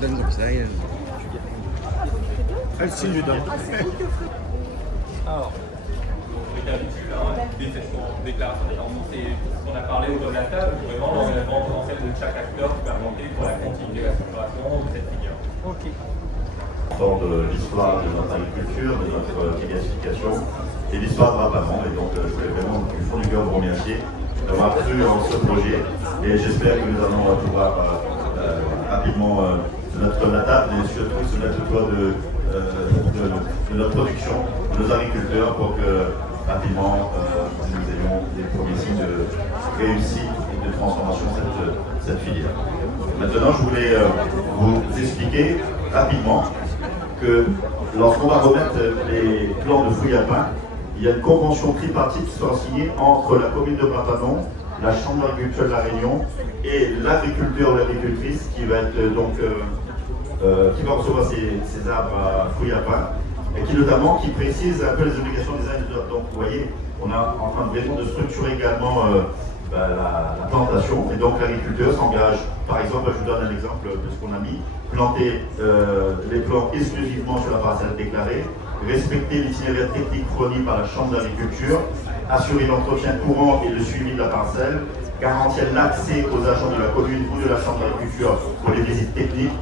Donne comme ça. Elle signe du donne. Alors, récapitule, l'idée de cette déclaration d'intention, c'est ce qu'on a parlé autour de la table, vraiment l'engagement potentiel de chaque acteur supplémentaire pour la continuité de la structuration de cette filière. Ok. De l'histoire de notre agriculture, de notre diversification et l'histoire de Rapamont. Et donc, je voulais vraiment du fond du cœur vous remercier d'avoir cru en ce projet. Et j'espère que nous allons pouvoir rapidement se mettre sur la table et surtout se mettre au toit de notre production, de nos agriculteurs, pour que rapidement nous ayons des premiers signes de réussite et de transformation de cette filière. Maintenant, je voulais vous expliquer rapidement que lorsqu'on va remettre les plans de fruits à pain, il y a une convention tripartite qui sera signée entre la commune de Bratanon, la Chambre d'agriculture de la Réunion et l'agriculteur ou l'agricultrice qui va être qui va recevoir ces arbres à fruits à pain et qui précise un peu les obligations des uns et des autres. Donc vous voyez, on est en train de structurer également la plantation, et donc l'agriculteur s'engage, par exemple, je vous donne un exemple de ce qu'on a mis, planter les plants exclusivement sur la parcelle déclarée, respecter l'itinéraire technique fourni par la Chambre d'agriculture, assurer l'entretien courant et le suivi de la parcelle, garantir l'accès aux agents de la commune ou de la Chambre d'agriculture pour les visites techniques,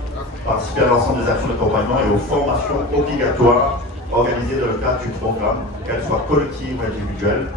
participer à l'ensemble des actions d'accompagnement et aux formations obligatoires organisées dans le cadre du programme, qu'elles soient collectives ou individuelles,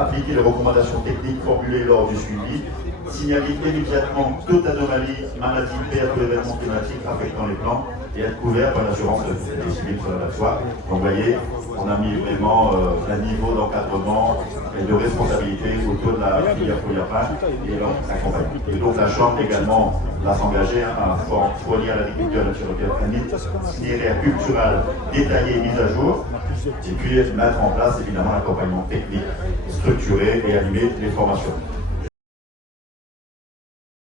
appliquer les recommandations techniques formulées lors du suivi, signaler immédiatement toute anomalie, maladie, perte ou événement climatique affectant les plants et être couvert par l'assurance des civils sur la foi. Donc vous voyez, on a mis vraiment un niveau d'encadrement et de responsabilité autour de la filière fruits à pain et l'accompagnement. Et donc la Chambre également va s'engager à fournir à l'agriculture un itinéraire culturel détaillé et mis à jour, et puis mettre en place évidemment l'accompagnement technique, structuré et animer les formations.